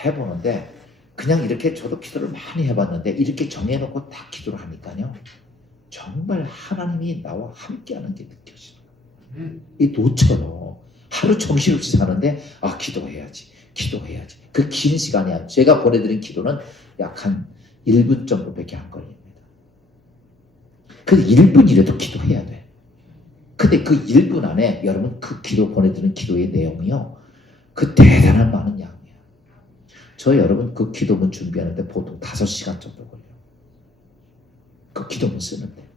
해보는데 그냥 이렇게 저도 기도를 많이 해봤는데 이렇게 정해놓고 딱 기도를 하니까요 정말 하나님이 나와 함께하는 게 느껴져요. 이 노처럼 하루 정신없이 사는데 기도해야지. 그 긴 시간이 아니에요. 제가 보내드린 기도는 약 한 1분 정도밖에 안 걸립니다. 근데 1분이라도 기도해야 돼. 근데 그 1분 안에 여러분 그 기도 보내드린 기도의 내용이요. 그 대단한 많은 양이에요. 저 여러분 그 기도문 준비하는데 보통 5시간 정도 걸려요. 그 기도문 쓰는데.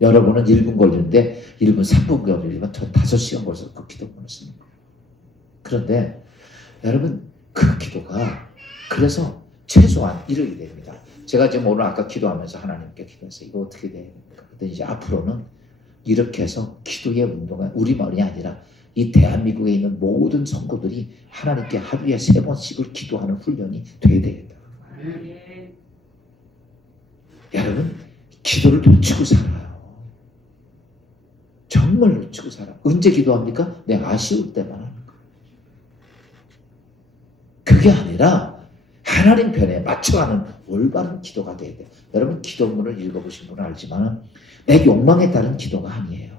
여러분은 1분 걸리는데 1분 3분 걸리면 저 5시간 걸려서 그 기도문을 쓰는 거예요. 그런데 여러분 그 기도가 그래서 최소한 이렇게 됩니다. 제가 지금 오늘 아까 기도하면서 하나님께 기도했어요. 이거 어떻게 돼야 됩니까? 그랬더니 이제 앞으로는 이렇게 해서 기도의 운동은 우리만이 아니라 이 대한민국에 있는 모든 성도들이 하나님께 하루에 3번씩을 기도하는 훈련이 돼야 되겠다. 여러분 기도를 놓치고 살아요. 정말 놓치고 살아요. 언제 기도합니까? 내가 아쉬울 때만 하는 거예요. 그게 아니라 하나님 편에 맞춰가는 올바른 기도가 돼야 돼요. 여러분 기도문을 읽어보신 분은 알지만 내 욕망에 따른 기도가 아니에요.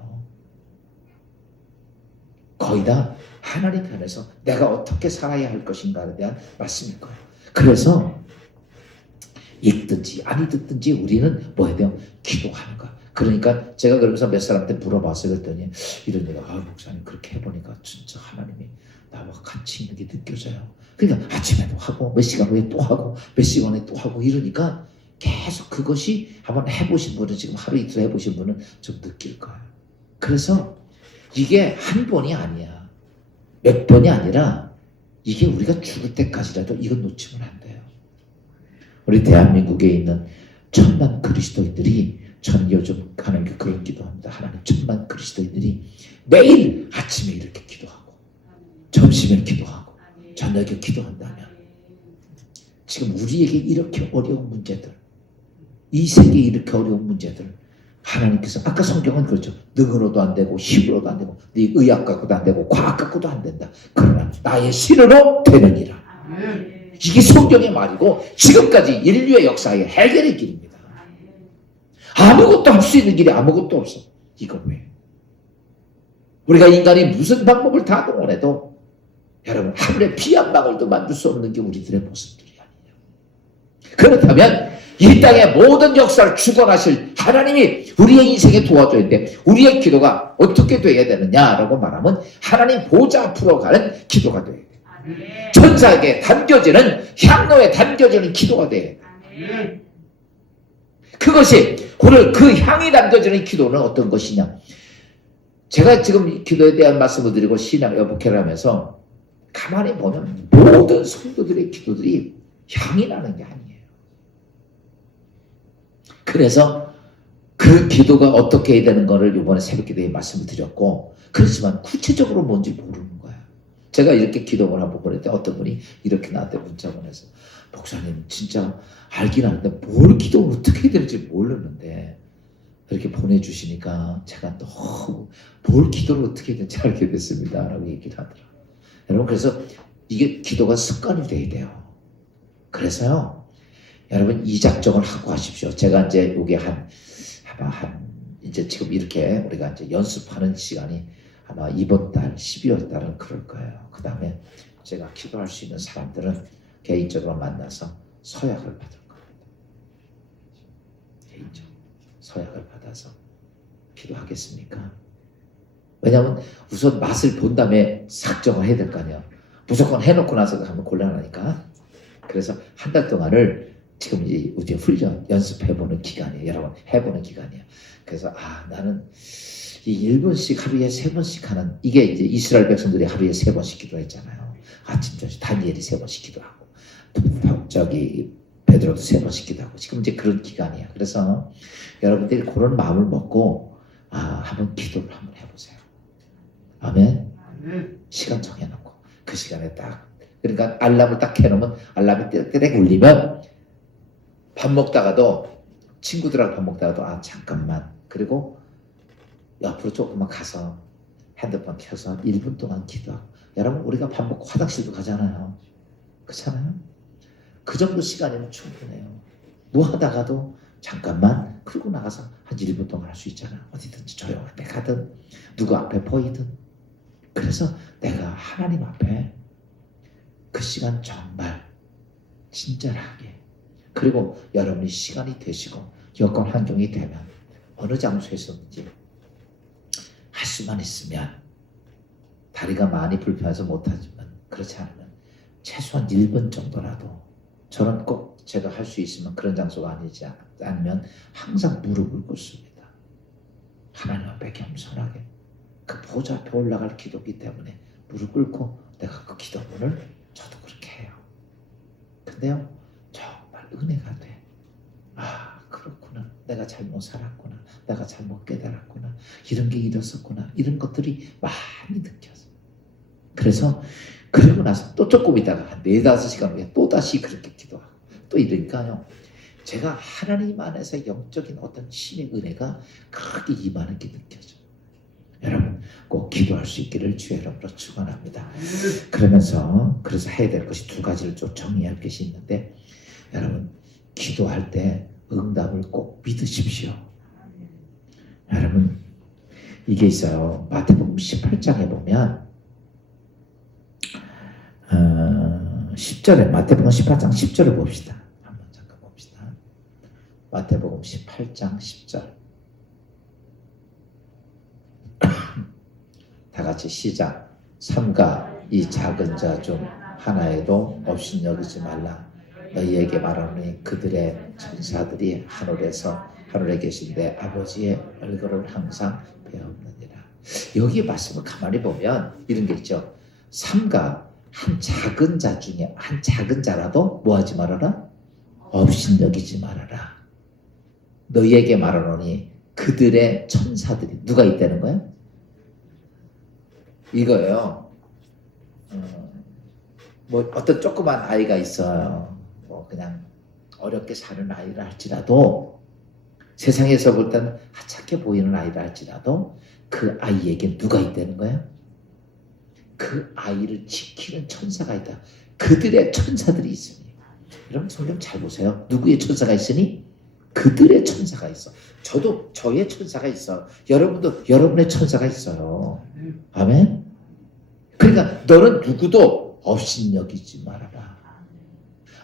거의 다 하나님 편에서 내가 어떻게 살아야 할 것인가에 대한 말씀일 거예요. 그래서 읽든지 아니 듣든지 우리는 뭐 해야 돼요? 기도하는 거야. 그러니까 제가 그러면서 몇 사람한테 물어봤어요. 그랬더니 이런 얘기가, 목사님 그렇게 해보니까 진짜 하나님이 나와 같이 있는 게 느껴져요. 그러니까 아침에도 하고 몇 시간 후에 또 하고 몇 시간 후에 또 하고 이러니까 계속 그것이 한번 해보신 분은, 지금 하루 이틀 해보신 분은 좀 느낄 거예요. 그래서 이게 한 번이 아니야. 몇 번이 아니라 이게 우리가 죽을 때까지라도 이건 놓치면 안 돼요. 우리 대한민국에 있는 천만 그리스도인들이, 저는 요즘 하나님께 그런 기도합니다. 하나님, 천만 그리스도인들이 매일 아침에 이렇게 기도하고 점심에 기도하고 저녁에 기도한다면, 지금 우리에게 이렇게 어려운 문제들, 이 세계에 이렇게 어려운 문제들, 하나님께서, 아까 성경은 그렇죠. 능으로도 안 되고 힘으로도 안 되고 네 의학 갖고도 안 되고 과학 갖고도 안 된다. 그러나 나의 신으로 되느니라. 이게 성경의 말이고 지금까지 인류의 역사의 해결의 길입니다. 아무것도 할 수 있는 길이 아무것도 없어. 이거 왜? 우리가 인간이 무슨 방법을 다 동원해도 여러분, 하늘의 피 한 방울도 만들 수 없는 게 우리들의 모습들이 아니에요. 그렇다면 이 땅의 모든 역사를 주관하실 하나님이 우리의 인생에 도와줘야 되는데, 우리의 기도가 어떻게 돼야 되느냐라고 말하면 하나님 보좌 앞으로 가는 기도가 돼야 돼요. 천사에게 담겨지는, 향로에 담겨지는 기도가 돼야 돼요. 그것이 오늘 그 향이 담겨지는 기도는 어떤 것이냐. 제가 지금 기도에 대한 말씀을 드리고 신앙 여복회를 하면서 가만히 보면 모든 성도들의 기도들이 향이 나는 게 아니에요. 그래서 그 기도가 어떻게 해야 되는 거를 이번에 새벽기도에 말씀을 드렸고, 그렇지만 구체적으로 뭔지 모르는 거야. 제가 이렇게 기도를 한번 보냈더니 어떤 분이 이렇게 나한테 문자 보내서, 목사님 진짜 알긴 아는데 뭘 기도를 어떻게 해야 될지 모르는데, 이렇게 보내주시니까 제가 너무 뭘 기도를 어떻게 해야 될지 알게 됐습니다 라고 얘기를 하더라고요. 여러분, 그래서 이게 기도가 습관이 돼야 돼요. 그래서요, 여러분 이 작정을 하고 하십시오. 제가 이제 요게 이제 지금 이렇게 우리가 이제 연습하는 시간이 아마 이번 달 12월 달은 그럴 거예요. 그 다음에 제가 기도할 수 있는 사람들은 개인적으로 만나서 서약을 받을 겁니다. 개인적으로 서약을 받아서 기도하겠습니까? 왜냐하면 우선 맛을 본 다음에 작정을 해야 될 거 아니에요. 무조건 해놓고 나서 하면 곤란하니까. 그래서 한 달 동안을 지금 이제 훈련, 연습해보는 기간이에요. 여러분, 해보는 기간이에요. 그래서, 나는 이 1분씩 하루에 3번씩 하는, 이게 이제 이스라엘 백성들이 하루에 3번씩 기도했잖아요. 아침, 저녁, 다니엘이 3번씩 기도하고, 베드로도 3번씩 기도하고, 지금 이제 그런 기간이에요. 그래서 여러분들이 그런 마음을 먹고, 한번 기도를 한번 해보세요. 아멘? 시간 정해놓고, 그 시간에 딱, 그러니까 알람을 딱 해놓으면, 알람이 떼떼 울리면, 밥 먹다가도, 친구들하고 밥 먹다가도, 잠깐만. 그리고 옆으로 조금만 가서 핸드폰 켜서 1분 동안 기도하고. 여러분, 우리가 밥 먹고 화장실도 가잖아요. 그렇잖아요? 그 정도 시간이면 충분해요. 뭐 하다가도 잠깐만, 그러고 나가서 한 1분 동안 할 수 있잖아요. 어디든지 조용하게 가든, 누구 앞에 보이든. 그래서 내가 하나님 앞에 그 시간 정말 친절하게, 그리고 여러분이 시간이 되시고 여건 환경이 되면 어느 장소에서든지 할 수만 있으면, 다리가 많이 불편해서 못하지만 그렇지 않으면 최소한 1분 정도라도, 저는 꼭 제가 할 수 있으면 그런 장소가 아니지 않으면 항상 무릎을 꿇습니다. 하나님 앞에 겸손하게, 그 보좌 앞에 올라갈 기도기 때문에 무릎 꿇고 내가 그 기도문을 저도 그렇게 해요. 근데요, 정말 은혜가 돼. 그렇구나. 내가 잘못 살았구나. 내가 잘못 깨달았구나. 이런 게 있었구나. 이런 것들이 많이 느껴져. 그래서 그러고 나서 또 조금 있다가 한 4-5시간 후에 또 다시 그렇게 기도하고 또 이러니까요, 제가 하나님 안에서 영적인 어떤 신의 은혜가 크게 임하는 게 느껴져요. 여러분, 꼭 기도할 수 있기를 주의 이름으로 축원합니다. 그러면서 그래서 해야 될 것이 2가지를 좀 정리할 것이 있는데, 여러분, 기도할 때 응답을 꼭 믿으십시오. 여러분, 이게 있어요. 마태복음 18장에 보면 10절에, 마태복음 18장 10절을 봅시다. 한번 잠깐 봅시다. 마태복음 18장 10절. 같이 시작. 삼가 이 작은 자 중 하나에도 없인 여기지 말라. 너희에게 말하노니 그들의 천사들이 하늘에 계신 내 아버지의 얼굴을 항상 배우느니라. 여기 말씀을 가만히 보면 이런 게 있죠. 삼가 한 작은 자 중에 한 작은 자라도 뭐하지 말아라? 없인 여기지 말아라. 너희에게 말하노니 그들의 천사들이 누가 있다는 거야? 이거예요. 뭐 어떤 조그만 아이가 있어요. 뭐 그냥 어렵게 사는 아이라 할지라도 세상에서 볼 때는 하찮게 보이는 아이라 할지라도 그 아이에게 누가 있다는 거야? 그 아이를 지키는 천사가 있다. 그들의 천사들이 있으니. 여러분 성경 잘 보세요. 누구의 천사가 있으니? 그들의 천사가 있어. 저도 저의 천사가 있어. 여러분도 여러분의 천사가 있어요. 아멘? 그러니까 너는 누구도 업신여기지 말아라.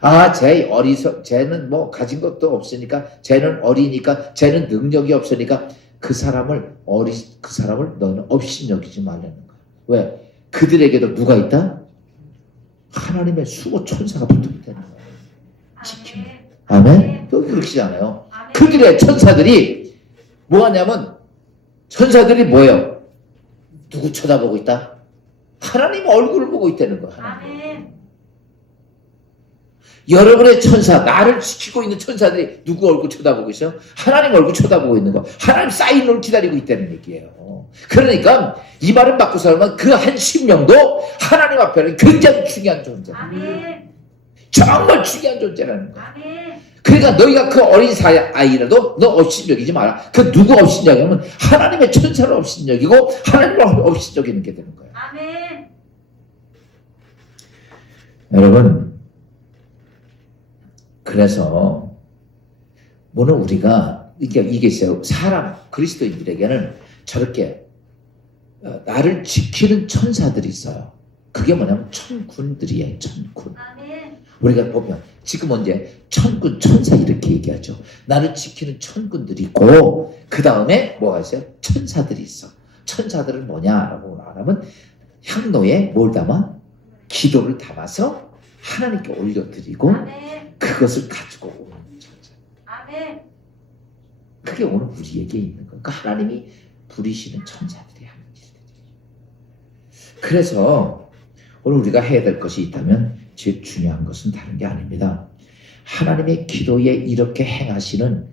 아, 쟤는 뭐 가진 것도 없으니까, 쟤는 어리니까, 쟤는 능력이 없으니까 그 사람을 너는 업신여기지 말라는 거야. 왜? 그들에게도 누가 있다? 하나님의 수호 천사가 붙어 있다는 거야. 지키는. 아멘? 또 그러시잖아요. 그들의 천사들이 뭐 하냐면 천사들이 뭐예요? 누구 쳐다보고 있다? 하나님 얼굴을 보고 있다는 거야. 하나님. 여러분의 천사, 나를 지키고 있는 천사들이 누구 얼굴 쳐다보고 있어요? 하나님 얼굴 쳐다보고 있는 거. 하나님 사인을 기다리고 있다는 얘기예요. 그러니까 이 말을 바꾸서 하면 그 한 심령도 하나님 앞에는 굉장히 중요한 존재예요. 정말 중요한 존재라는 거야. 그러니까 너희가 그 어린 아이라도 너 업신여기지 마라. 그 누구 업신여기면 하나님의 천사를 업신여기고 하나님을 업신여기는 게 되는 거예요. 아멘. 여러분, 그래서 뭐는 우리가 이게 있어요. 사람 그리스도인들에게는 저렇게 나를 지키는 천사들이 있어요. 그게 뭐냐면 천군들이에요. 천군. 아멘. 우리가 보면 지금 이제 천군 천사 이렇게 얘기하죠. 나를 지키는 천군들이 있고 그 다음에 뭐가 있어요? 천사들이 있어. 천사들은 뭐냐라고 말하면 향로에 뭘 담아? 기도를 담아서 하나님께 올려드리고 아멘. 그것을 가지고 오는 천사. 아멘. 그게 오늘 우리에게 있는 거예요. 그러니까 하나님이 부리시는 천사들이 하는 일들이에요. 그래서 오늘 우리가 해야 될 것이 있다면 제일 중요한 것은 다른 게 아닙니다. 하나님의 기도에 이렇게 행하시는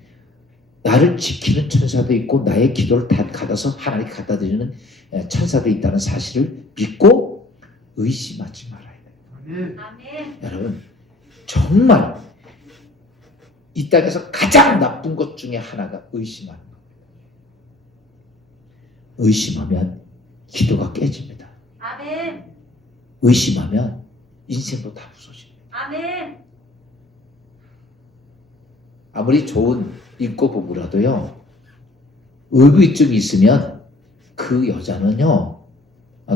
나를 지키는 천사도 있고 나의 기도를 다 받아서 하나님께 갖다 드리는 천사도 있다는 사실을 믿고 의심하지 말아야 돼요. 아멘. 여러분 정말 이 땅에서 가장 나쁜 것 중에 하나가 의심하는 겁니다. 의심하면 기도가 깨집니다. 아멘. 의심하면 인생도 다 부서집니다. 아멘. 아무리 좋은 인고 부부라도요, 의구증이 있으면 그 여자는요,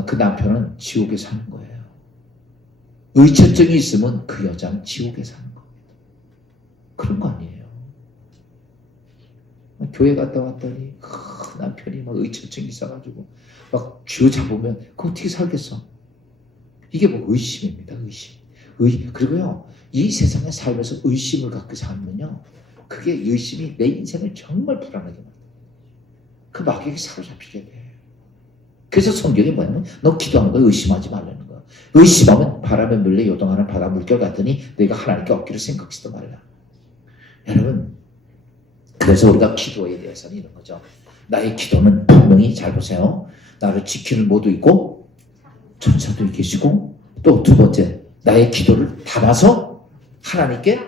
그 남편은 지옥에 사는 거예요. 의처증이 있으면 그 여자는 지옥에 사는 겁니다. 그런 거 아니에요. 교회 갔다 왔더니 남편이 막 의처증이 있어가지고 막 쥐어잡으면 그거 어떻게 살겠어? 이게 뭐 의심입니다. 그리고요, 이 세상에 살면서 의심을 갖고 살면요, 그게 의심이 내 인생을 정말 불안하게 만들어요. 그 마귀에게 사로잡히게 돼. 그래서 성경이 뭐냐면 너 기도하는 거 의심하지 말라는 거야. 의심하면 바람에 밀려 요동하는 바다 물결 같으니 너희가 하나님께 얻기를 생각지도 말라. 여러분, 그래서 우리가 기도에 대해서는 이런 거죠. 나의 기도는 분명히 잘 보세요. 나를 지키는 모두 있고 천사도 계시고 또 두 번째 나의 기도를 담아서 하나님께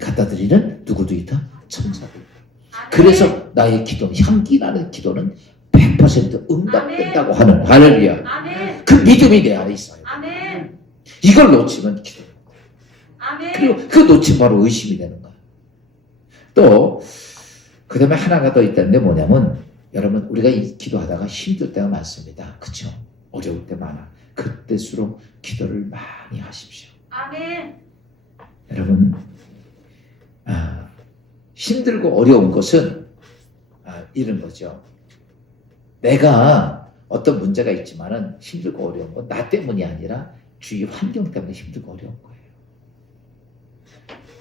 갖다 드리는 누구도 있다? 천사도 있다. 그래서 나의 기도, 향기나는 기도는 100% 응답된다고 하는 할렐루야. 아멘. 그 믿음이 내 안에 있어요. 아멘. 이걸 놓치면 기도. 아멘. 그리고 그 놓치면 바로 의심이 되는 거야. 또 그 다음에 하나가 더 있다는데 뭐냐면 여러분 우리가 기도하다가 힘들 때가 많습니다. 그렇죠? 어려울 때 많아. 그때수록 기도를 많이 하십시오. 아멘. 여러분 힘들고 어려운 것은 이런 거죠. 내가 어떤 문제가 있지만은 힘들고 어려운 건 나 때문이 아니라 주위 환경 때문에 힘들고 어려운 거예요.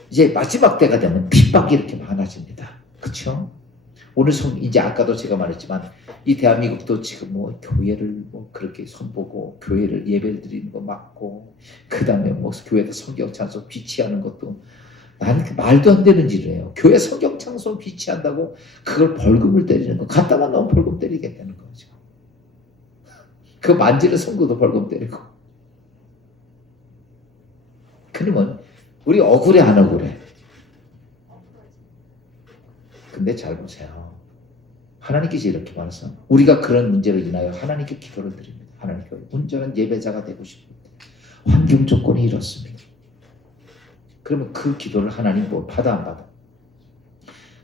이제 마지막 때가 되면 핍박이 이렇게 많아집니다. 그렇죠? 오늘 이제 아까도 제가 말했지만 이 대한민국도 지금 뭐 교회를 뭐 그렇게 손보고 교회를 예배를 드리는 거 맞고 그 다음에 뭐 교회에서 성경 찬송 비치하는 것도 나는 그 말도 안 되는 일을 해요. 교회 성경 찬송 비치한다고 그걸 벌금을 때리는 거 갖다만 넣으면 벌금 때리게 되는 거죠. 그 만지는 성도도 벌금 때리고. 그러면 우리 억울해 안 억울해? 근데 잘 보세요. 하나님께서 이렇게 말해서 우리가 그런 문제로 인하여 하나님께 기도를 드립니다. 하나님께 온전한 예배자가 되고 싶은데 환경 조건이 이렇습니다. 그러면 그 기도를 하나님 뭐 받아 안 받아?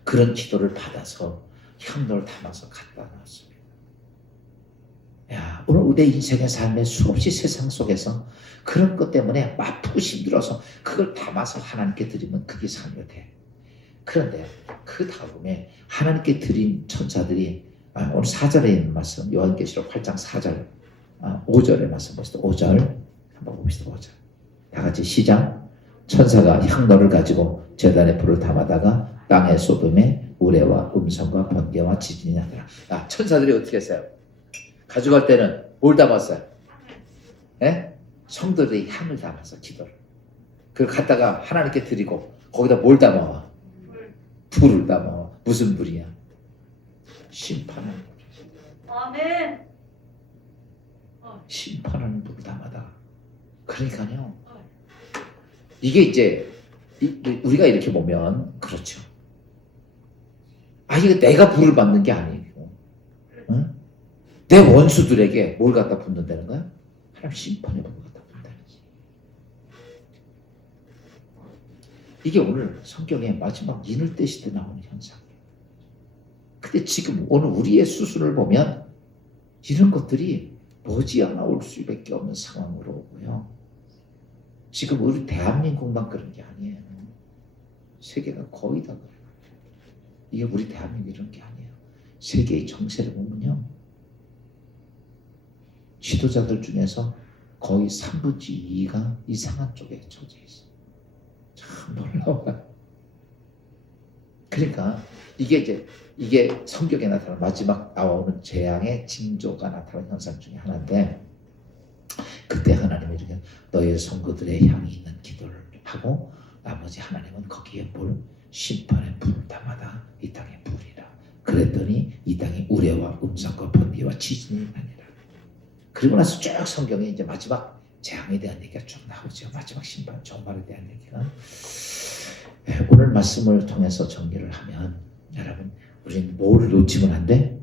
그런 기도를 받아서 향로를 담아서 갖다 놨습니다. 야, 오늘 내 인생의 삶의 수없이 세상 속에서 그런 것 때문에 아프고 힘들어서 그걸 담아서 하나님께 드리면 그게 삶이 돼. 그런데 그 다음에 하나님께 드린 천사들이 오늘 4절에 있는 말씀 요한계시록 8장 4절 5절의 말씀 봅시다. 5절 한번 봅시다. 5절 다 같이 시작. 천사가 향로를 가지고 제단에 불을 담아다가 땅에 쏟음에 우레와 음성과 번개와 지진이 나더라. 천사들이 어떻게 했어요? 가져갈 때는 뭘 담았어요? 예? 성도들의 향을 담아서 기도를 그걸 갖다가 하나님께 드리고 거기다 뭘 담아? 불을 담아. 무슨 불이야? 심판하는 불. 아멘. 심판하는 불을 담아다. 그러니까요. 이게 이제 우리가 이렇게 보면 그렇죠. 이거 내가 불을 받는 게 아니고 응? 내 원수들에게 뭘 갖다 붓는다는 거야? 하나님 심판의 불을 갖다 붓는다는 거지. 이게 오늘 성경의 마지막 인을 때 시대 나오는 현상이에요. 근데 지금 오늘 우리의 수순을 보면 이런 것들이 머지않아 올 수밖에 없는 상황으로 오고요. 지금 우리 대한민국만 그런 게 아니에요. 세계가 거의 다 그래요. 이게 우리 대한민국 이런 게 아니에요. 세계의 정세를 보면요. 지도자들 중에서 거의 3분의 2가 이상한 쪽에 처져 있어요. 참 놀라워요. 그러니까 이게 성경에 나타나는 마지막 나오는 재앙의 징조가 나타나는 현상 중에 하나인데 그때 하나님이 이렇게 너의 성도들의 향이 있는 기도를 하고 나머지 하나님은 거기에 뭘 심판의 불을 담아다 이 땅에 불이라. 그랬더니 이 땅에 우레와 음성과 번개와 지진이 나니라. 그리고 나서 쭉 성경에 이제 마지막 재앙에 대한 얘기가 쭉 나오죠. 마지막 심판 종말에 대한 얘기가. 오늘 말씀을 통해서 정리를 하면 여러분 우리는 뭘 놓치면 안 돼?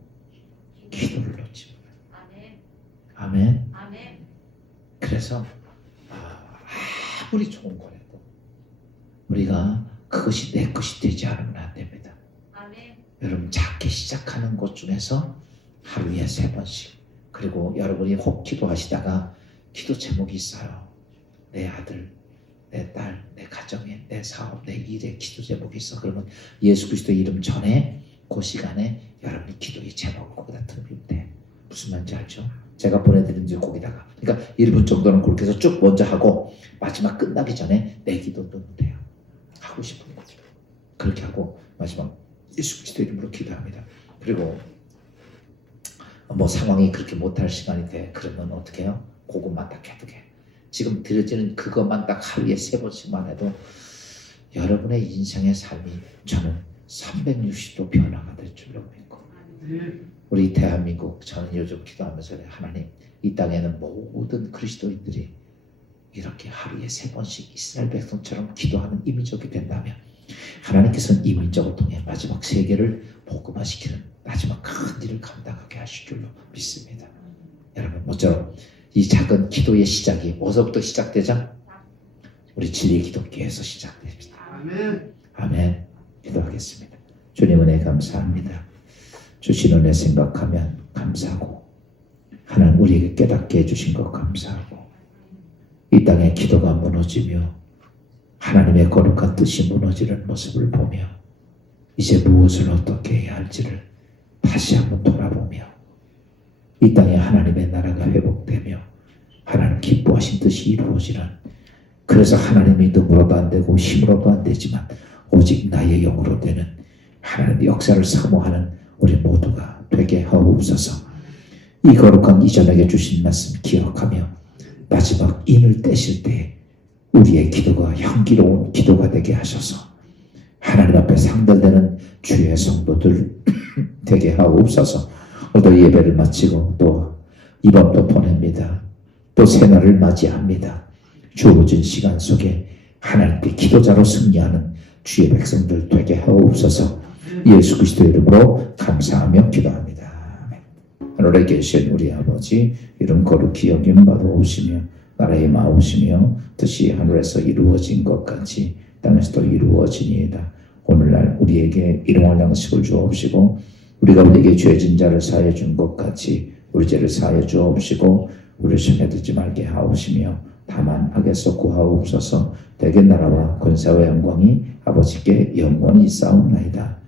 기도를 놓치면 안 돼. 아멘. 아멘. 그래서 아무리 좋은 거라도 우리가 그것이 내 것이 되지 않으면 안 됩니다. 아멘. 여러분 작게 시작하는 것 중에서 하루에 3번씩 그리고 여러분이 혹 기도하시다가 기도 제목이 있어요. 내 아들, 내 딸, 내 가정에, 내 사업, 내 일에 기도 제목이 있어. 그러면 예수 그리스도의 이름 전에 그 시간에 여러분이 기도의 제목을 거기다 들으면 돼. 무슨 말인지 알죠? 제가 보내드린 거기다가 그러니까 1분 정도는 그렇게 해서 쭉 먼저 하고 마지막 끝나기 전에 내 기도 넣으면 돼요. 하고 싶은 거죠. 그렇게 하고 마지막 예수 그리스도 이름으로 기도합니다. 그리고 뭐 상황이 그렇게 못할 시간이 돼. 그러면 어떻게 해요? 그것만 딱 해도 돼. 지금 드려지는 그것만 딱 하루에 3번씩만 해도 여러분의 인생의 삶이 저는 360도 변화가 될 줄로 믿고 우리 대한민국 저는 요즘 기도하면서 하나님 이 땅에는 모든 그리스도인들이 이렇게 하루에 3번씩 이스라엘 백성처럼 기도하는 이민족이 된다면 하나님께서는 이 민족을 통해 마지막 세계를 복음화시키는 마지막 큰 일을 감당하게 하실 줄로 믿습니다. 여러분 모처럼 이 작은 기도의 시작이 어디서부터 시작되죠? 우리 진리의 기독교에서 시작됩니다. 아멘. 아멘. 기도하겠습니다. 주님 은혜 감사합니다. 주신 은혜 생각하면 감사하고 하나님 우리에게 깨닫게 해주신 것 감사하고 이 땅에 기도가 무너지며 하나님의 거룩한 뜻이 무너지는 모습을 보며 이제 무엇을 어떻게 해야 할지를 다시 한번 돌아보며 이 이 땅에 하나님의 나라가 회복되며 하나님 기뻐하신 뜻이 이루어지는, 그래서 하나님이 능으로도 안 되고 힘으로도 안 되지만 오직 나의 영으로 되는 하나님의 역사를 사모하는 우리 모두가 되게 하옵소서. 이 거룩한 이전에게 주신 말씀 기억하며 마지막 인을 떼실 때 우리의 기도가 향기로운 기도가 되게 하셔서 하나님 앞에 상달되는 주의 성도들 되게 하옵소서. 오늘 예배를 마치고 또 이 밤도 보냅니다. 또 새날을 맞이합니다. 주어진 시간 속에 하나님께 기도자로 승리하는 주의 백성들 되게 하옵소서. 예수 그리스도의 이름으로 감사하며 기도합니다. 아멘. 하늘에 계신 우리 아버지, 이름 거룩히 여김 받아오시며 나라의 마오시며 뜻이 하늘에서 이루어진 것 같이 땅에서도 이루어지니이다. 오늘날 우리에게 일용할 양식을 주옵시고 우리가 우리에게 죄진 자를 사하여 준 것 같이 우리 죄를 사하여 주옵시고 우리를 시험에 들지 말게 하옵시며 다만 악에서 구하옵소서. 대개 나라와 권세와 영광이 아버지께 영원히 있사옵나이다.